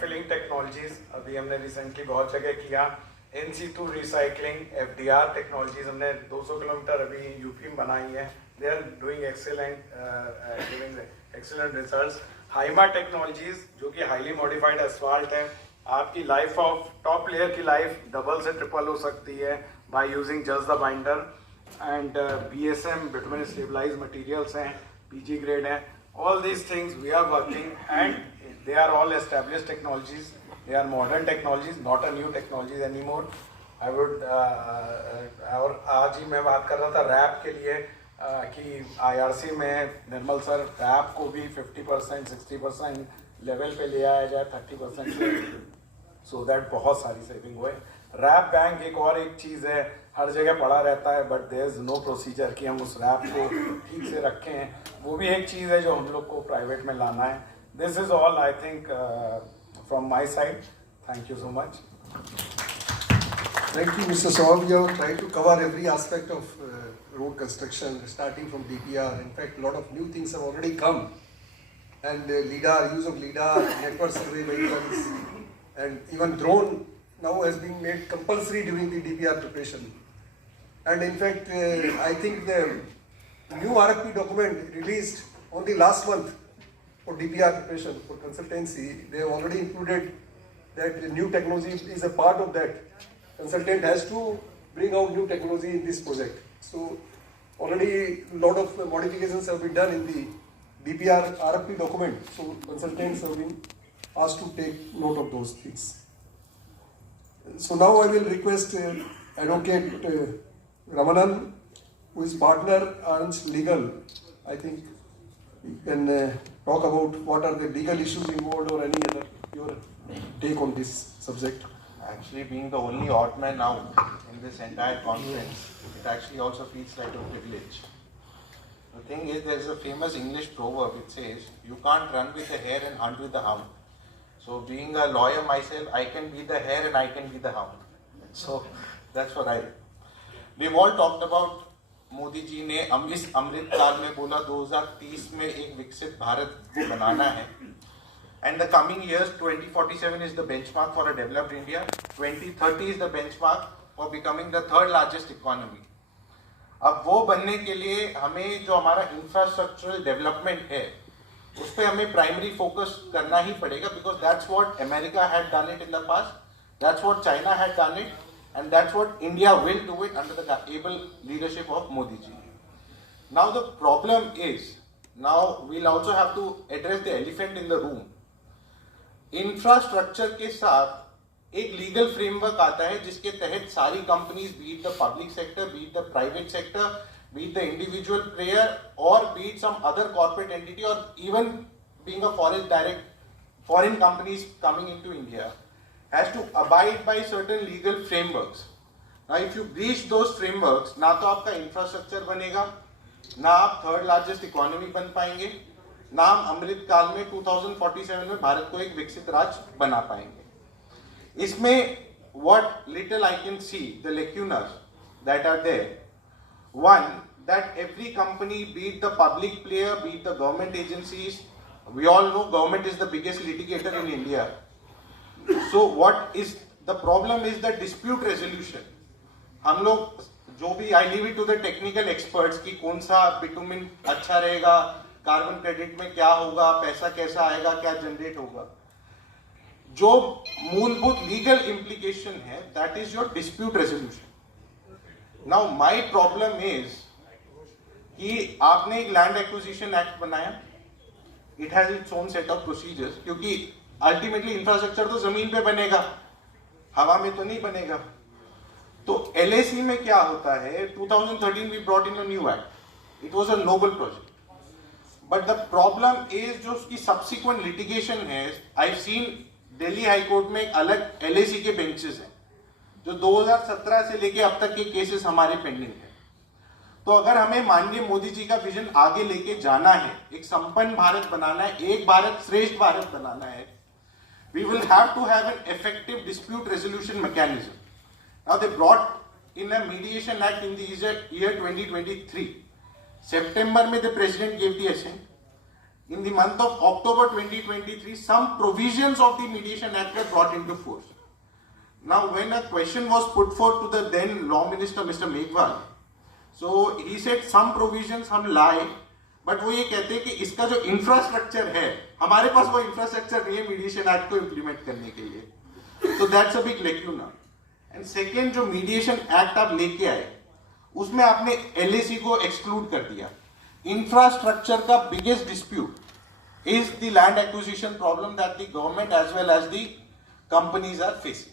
Filling technologies अभी हमने recently बहुत जगह किया, in situ recycling, FDR technologies हमने 200 किलोमीटर अभी यूपी में बनाई है। They are doing excellent, giving excellent results. HiMA technologies जो कि हाईली मॉडिफाइड एसफाल्ट है, आपकी लाइफ ऑफ टॉप लेयर की लाइफ डबल से ट्रिपल हो सकती है by using just the binder. And BSM bitumen stabilize materials हैं, PG ग्रेड हैं। All these things we are working, and they are all established technologies. They are modern technologies, not a new technologies anymore. I would और आज ही मैं बात कर रहा था rap के लिए कि IRC में निर्मल सर रैप को भी 50% 60% लेवल पे ले आया जाए 30% से, सो दैट बहुत सारी सेविंग हुए। रैप बैंक एक चीज़ है, हर जगह पड़ा रहता है, but there is no procedure कि हम उस रैप को ठीक से रखें। वो भी एक चीज़ है जो हम लोग को प्राइवेट में लाना है। This is all I think from my side. Thank you so much. Thank you, Mr. Saul. We have tried to cover every aspect of road construction, starting from DPR. In fact, a lot of new things have already come. And LIDAR, use of LIDAR, network survey vehicles, and even drone now has been made compulsory during the DPR preparation. And in fact, I think the new RFP document released only last month for DPR preparation, for consultancy, they have already included that new technology is a part of that. Consultant has to bring out new technology in this project. So already a lot of modifications have been done in the DPR RFP document. So consultants have been asked to take note of those things. So now I will request Advocate Ramanan, who is partner Ernst Legal. I think you can talk about what are the legal issues involved or any other your take on this subject. Actually, being the only odd man out in this entire conference, it actually also feels like a privilege. The thing is, there is a famous English proverb which says, you can't run with the hare and hunt with the hound. So being a lawyer myself, I can be the hare and I can be the hound. So that's what I do. We've all talked about Modi ji ने इस अमृत काल में बोला 2030 में एक विकसित भारत को बनाना है, and the coming years 2047 is the benchmark for a developed India, 2030 is the benchmark for becoming the third largest economy. अब वो बनने के लिए हमें जो हमारा इंफ्रास्ट्रक्चरल डेवलपमेंट है उस पर हमें प्राइमरी फोकस करना ही पड़ेगा, because that's what America had done it in the past, that's what China had done it, and that's what India will do it under the able leadership of Modi ji. Now the problem is, now we'll also have to address the elephant in the room. Infrastructure के साथ एक legal framework आता है जिसके तहत सारी companies, be it the public sector, be it the private sector, be it the individual player, or be it some other corporate entity, or even being a foreign companies coming into India, has to abide by certain legal frameworks. Now if you breach those frameworks, ना तो आपका infrastructure बनेगा, ना आप third largest economy बन पाएंगे, ना हम अमृत काल में 2047 में भारत को एक विकसित राज्य बना पाएंगे। इसमें what little I can see, the lacunas that are there. One, that every company, be it the public player, be it the government agencies, we all know government is the biggest litigator in India. So what is the problem is the dispute resolution. हम लोग जो भी, I leave it to the technical experts कि कौन सा bitumen अच्छा रहेगा, carbon credit में क्या होगा, पैसा कैसा आएगा, क्या जनरेट होगा। जो मूलभूत लीगल इम्प्लीकेशन है, that is your dispute resolution. Now my problem is कि आपने एक लैंड एक्विजिशन एक्ट बनाया, it has its own set of procedures, क्योंकि अल्टीमेटली इंफ्रास्ट्रक्चर तो जमीन पे बनेगा, हवा में तो नहीं बनेगा। तो LAC में क्या होता है, 2013 we brought in a new act. It was a noble project. But the problem is जो उसकी subsequent litigation है, I've seen Delhi high court में एक अलग LAC के बेंचेस हैं जो 2017 से लेके अब तक के केसेस हमारे पेंडिंग है। तो अगर हमें माननीय मोदी जी का विजन आगे लेके जाना है, एक संपन्न भारत बनाना है, एक भारत श्रेष्ठ भारत बनाना है, we will have to have an effective dispute resolution mechanism. Now they brought in a mediation act in the year 2023. September में the president gave the assent. in the month of October 2023, some provisions of the Mediation Act were brought into force. Now, when a question was put forth to the then Law Minister, Mr. Meghwal, so he said some provisions हम लाए, but वो ये कहते हैं कि इसका जो infrastructure है, हमारे पास वो infrastructure नहीं है Mediation Act को implement करने के लिए. So that's a big lacuna. And second, जो Mediation Act आप लेके आए, उसमें आपने LAC को exclude कर दिया. Infrastructure का biggest dispute is the land acquisition problem that the government as well as the companies are facing.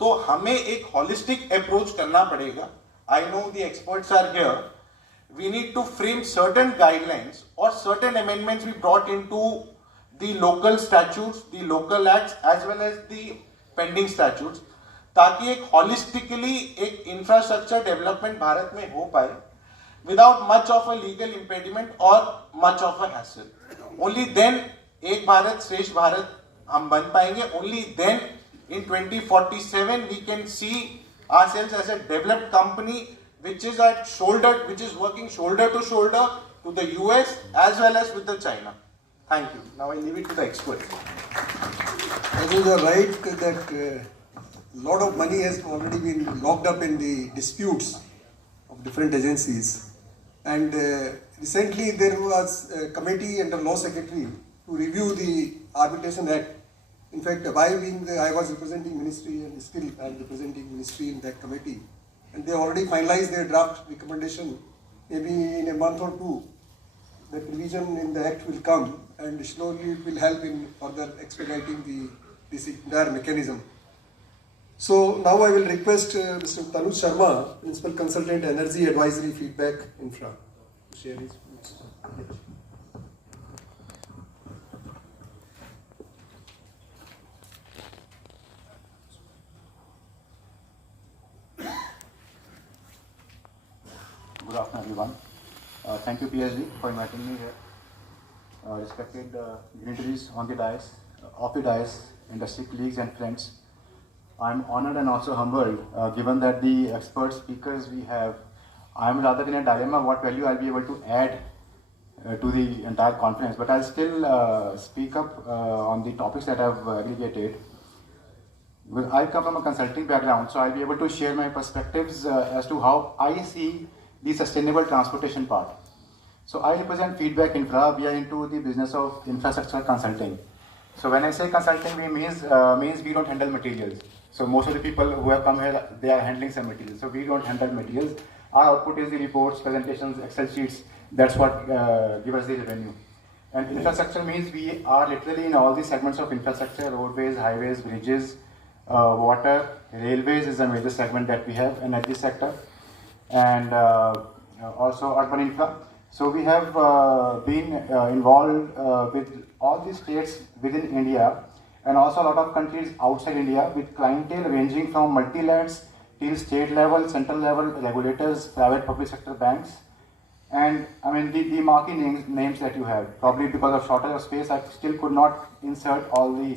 तो हमें एक holistic approach करना पड़ेगा. I know the experts are here. We need to frame certain guidelines or certain amendments we brought into the local statutes, the local acts as well as the pending statutes, ताकि एक holistically एक infrastructure development Bharat में हो पाए without much of a legal impediment or much of a hassle. Only then एक भारत श्रेष्ठ भारत हम बन पाएंगे. Only then in 2047 we can see ourselves as a developed company which is working shoulder to shoulder to the US as well as with the China. Thank you. Now I leave it to the experts. I think you are right that a lot of money has already been locked up in the disputes of different agencies. And recently there was a committee under Law Secretary to review the Arbitration Act. In fact, I was representing ministry and still I am representing ministry in that committee. And they already finalized their draft recommendation. Maybe in a month or two, the provision in the act will come and slowly it will help in further expediting this entire mechanism. So now I will request Mr. Tanuj Sharma, Principal Consultant Energy Advisory Feedback Infra, to share his views. Good afternoon, everyone. Thank you, PSD, for inviting me here. Respected dignitaries on the dais, industry colleagues and friends. I'm honored and also humbled, given that the expert speakers we have, I'm rather in a dilemma what value I'll be able to add to the entire conference, but I'll still speak up on the topics that I've aggregated. Well, I come from a consulting background, so I'll be able to share my perspectives as to how I see the sustainable transportation part. So I represent Feedback Infra. We are into the business of infrastructure consulting. So when I say consulting, we means we don't handle materials. So most of the people who have come here, they are handling some materials. So we don't handle materials. Our output is the reports, presentations, Excel sheets. That's what give us the revenue. And infrastructure means we are literally in all the segments of infrastructure: roadways, highways, bridges, water, railways is a major segment that we have, energy sector, and also urban infra. So we have been involved with all the states within India and also a lot of countries outside India with clientele ranging from multi-lands till state level, central level, regulators, private public sector banks. And I mean the marquee names that you have, probably because of shortage of space, I still could not insert all the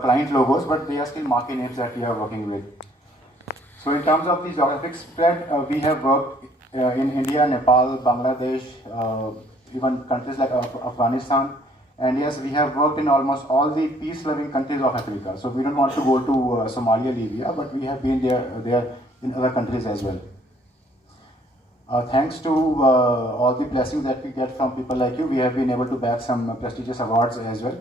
client logos, but they are still marquee names that we are working with. So in terms of the geographic spread, we have worked in India, Nepal, Bangladesh, even countries like Afghanistan. And yes, we have worked in almost all the peace-loving countries of Africa. So we don't want to go to Somalia, Libya, but we have been there in other countries as well. Thanks to all the blessings that we get from people like you, we have been able to bag some prestigious awards as well.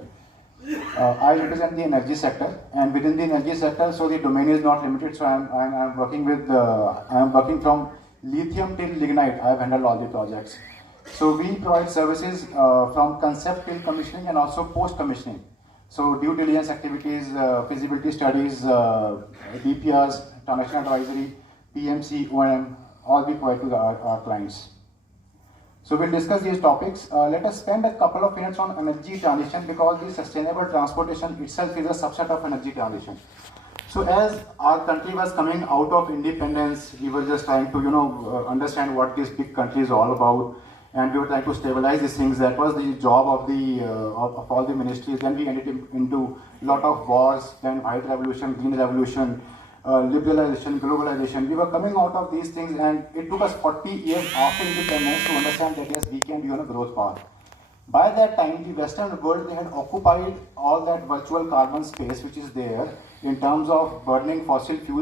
I represent the energy sector, and within the energy sector, so the domain is not limited. So I'm working with I'm working from lithium till lignite. I've handled all the projects. So we provide services from concept till commissioning and also post commissioning. So due diligence activities, feasibility studies, DPRs, transaction advisory, PMC, OM, all we provide to our clients. So we'll discuss these topics. Let us spend a couple of minutes on energy transition, because the sustainable transportation itself is a subset of energy transition. So as our country was coming out of independence, we were just trying to understand what this big country is all about, and we were trying to stabilize these things. That was the job of the of all the ministries. Then we ended into a lot of wars, then white revolution, green revolution, liberalization, globalization. We were coming out of these things, and it took us 40 years after independence to understand that yes, we can be on a growth path. By that time, the Western world, they had occupied all that virtual carbon space which is there in terms of burning fossil fuels